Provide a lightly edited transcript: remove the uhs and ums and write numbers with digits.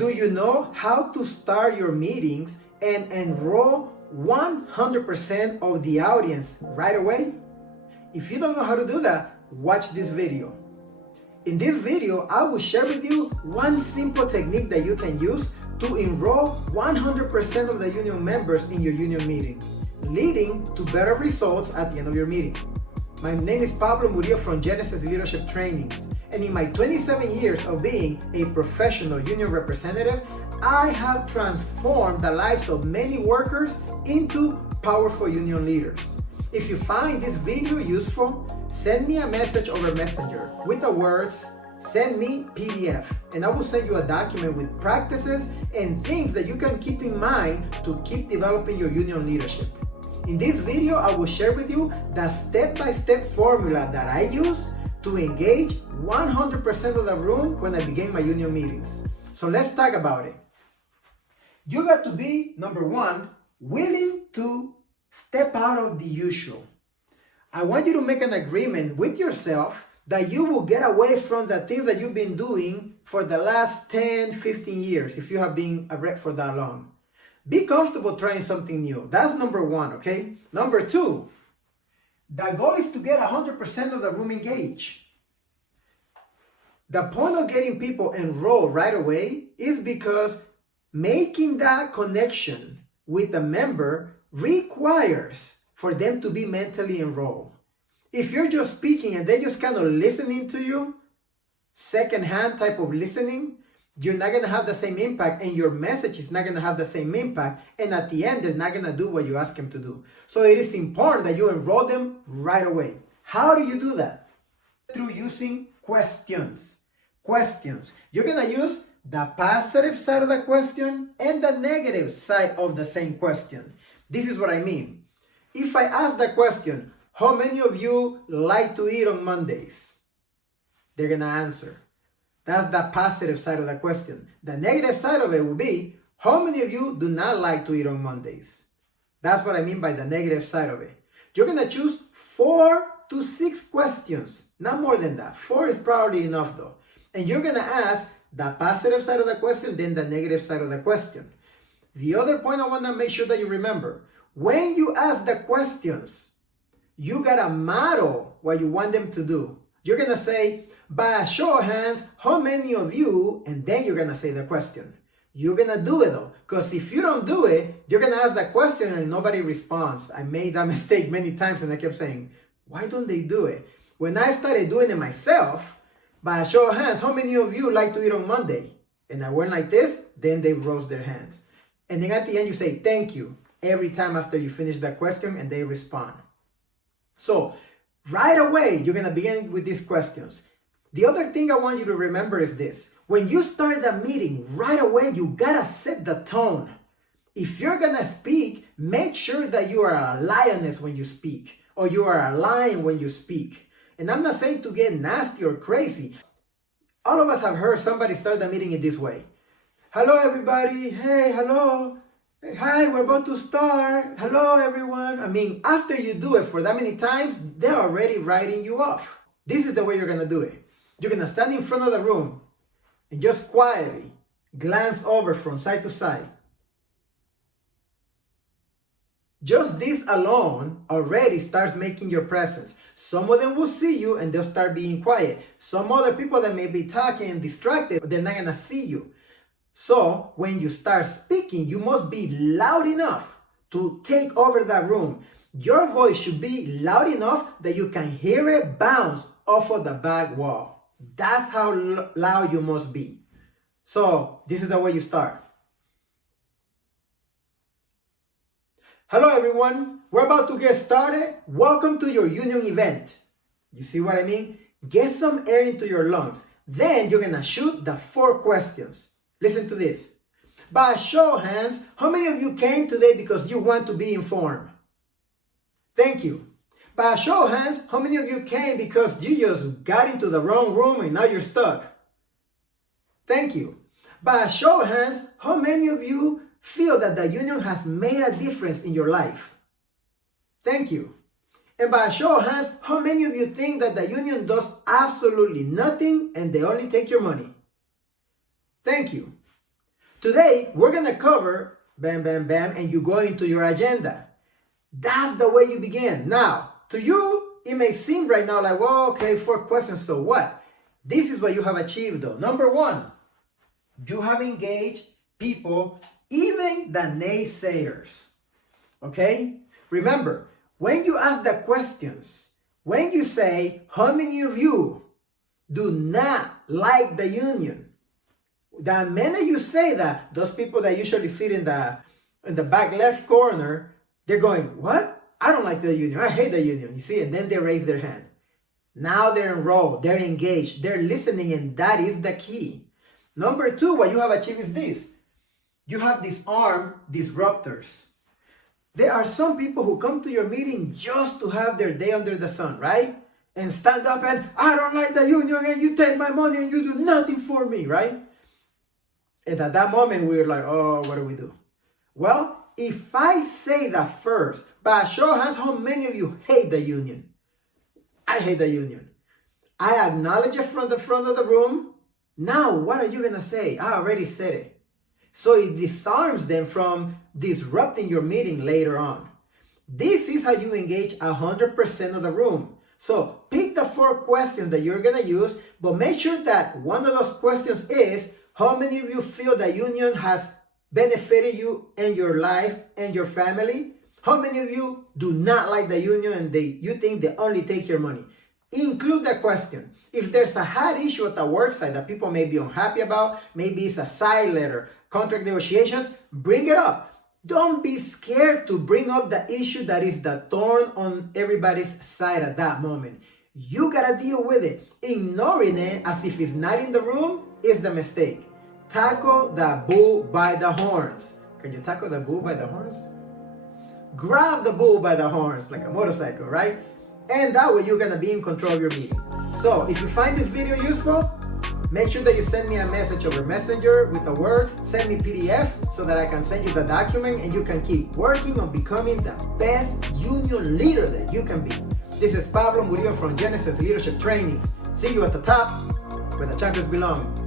Do you know how to start your meetings and enroll 100% of the audience right away? If you don't know how to do that, watch this video. In this video, I will share with you one simple technique that you can use to enroll 100% of the union members in your union meeting, leading to better results at the end of your meeting. My name is Pablo Murillo from Genesis Leadership Training, and in my 27 years of being a professional union representative, I have transformed the lives of many workers into powerful union leaders. If you find this video useful, send me a message over Messenger with the words, "Send me PDF," and I will send you a document with practices and things that you can keep in mind to keep developing your union leadership. In this video, I will share with you the step-by-step formula that I use to engage 100% of the room when I begin my union meetings. So let's talk about it. You got to be, number one, willing to step out of the usual. I want you to make an agreement with yourself that you will get away from the things that you've been doing for the last 10, 15 years, if you have been a rep for that long. Be comfortable trying something new. That's number one, okay? Number two, the goal is to get 100% of the room engaged. The point of getting people enrolled right away is because making that connection with the member requires for them to be mentally enrolled. If you're just speaking and they're just kind of listening to you, secondhand type of listening, you're not going to have the same impact, and your message is not going to have the same impact, and at the end, they're not going to do what you ask them to do. So it is important that you enroll them right away. How do you do that? Through using questions. Questions. You're going to use the positive side of the question and the negative side of the same question. This is what I mean. If I ask the question, how many of you like to eat on Mondays? They're going to answer. That's the positive side of the question. The negative side of it will be, how many of you do not like to eat on Mondays? That's what I mean by the negative side of it. You're going to choose 4 to 6 questions, not more than that. 4 is probably enough though. And you're going to ask the positive side of the question, then the negative side of the question. The other point I want to make sure that you remember, when you ask the questions, you got to model what you want them to do. You're going to say, by a show of hands, how many of you, and then you're going to say the question. You're going to do it though, because if you don't do it, you're going to ask the question and nobody responds. I made that mistake many times and I kept saying, why don't they do it? When I started doing it myself, by a show of hands, how many of you like to eat on Monday? And I went like this, then they rose their hands. And then at the end you say, thank you, every time after you finish that question and they respond. So right away, you're going to begin with these questions. The other thing I want you to remember is this. When you start the meeting, right away, you gotta set the tone. If you're gonna speak, make sure that you are a lioness when you speak, or you are a lion when you speak. And I'm not saying to get nasty or crazy. All of us have heard somebody start the meeting in this way. Hello, everybody. Hey, hello. Hi, we're about to start. Hello, everyone. I mean, after you do it for that many times, they're already writing you off. This is the way you're gonna do it. You're going to stand in front of the room and just quietly glance over from side to side. Just this alone already starts making your presence. Some of them will see you and they'll start being quiet. Some other people that may be talking and distracted, they're not going to see you. So when you start speaking, you must be loud enough to take over that room. Your voice should be loud enough that you can hear it bounce off of the back wall. That's how loud you must be. So this is the way you start. Hello everyone, we're about to get started. Welcome to your union event. You see what I mean? Get some air into your lungs. Then you're gonna shoot the 4 questions. Listen to this. By a show of hands, how many of you came today because you want to be informed? Thank you. By a show of hands, how many of you came because you just got into the wrong room and now you're stuck? Thank you. By a show of hands, how many of you feel that the union has made a difference in your life? Thank you. And by a show of hands, how many of you think that the union does absolutely nothing and they only take your money? Thank you. Today, we're going to cover bam, bam, bam, and you go into your agenda. That's the way you begin. Now, to you, it may seem right now like, well, okay, 4 questions, so what? This is what you have achieved though. Number 1, you have engaged people, even the naysayers. Okay? Remember, when you ask the questions, when you say, how many of you do not like the union? The minute you say that, those people that usually sit in the back left corner, they're going, what? I don't like the union. I hate the union. You see? And then they raise their hand. Now they're enrolled. They're engaged. They're listening. And that is the key. Number 2, what you have achieved is this. You have disarmed disruptors. There are some people who come to your meeting just to have their day under the sun, right? And stand up and, I don't like the union, and you take my money and you do nothing for me, right? And at that moment, we're like, oh, what do we do? Well, if I say that first, by show of hands, how many of you hate the union? I hate the union. I acknowledge it from the front of the room. Now, what are you going to say? I already said it. So it disarms them from disrupting your meeting later on. This is how you engage 100% of the room. So pick the 4 questions that you're going to use, but make sure that one of those questions is, how many of you feel the union has benefited you and your life and your family? How many of you do not like the union and you think they only take your money? Include the question. If there's a hot issue at the work site that people may be unhappy about, maybe it's a side letter, contract negotiations, bring it up. Don't be scared to bring up the issue that is the thorn on everybody's side at that moment. You gotta deal with it. Ignoring it as if it's not in the room is the mistake. Tackle the bull by the horns. Can you tackle the bull by the horns? Grab the bull by the horns like a motorcycle, right? And that way you're gonna be in control of your meeting. So if you find this video useful, make sure that you send me a message over Messenger with the words, send me PDF so that I can send you the document and you can keep working on becoming the best union leader that you can be. This is Pablo Murillo from Genesis Leadership Training. See you at the top where the champions belong.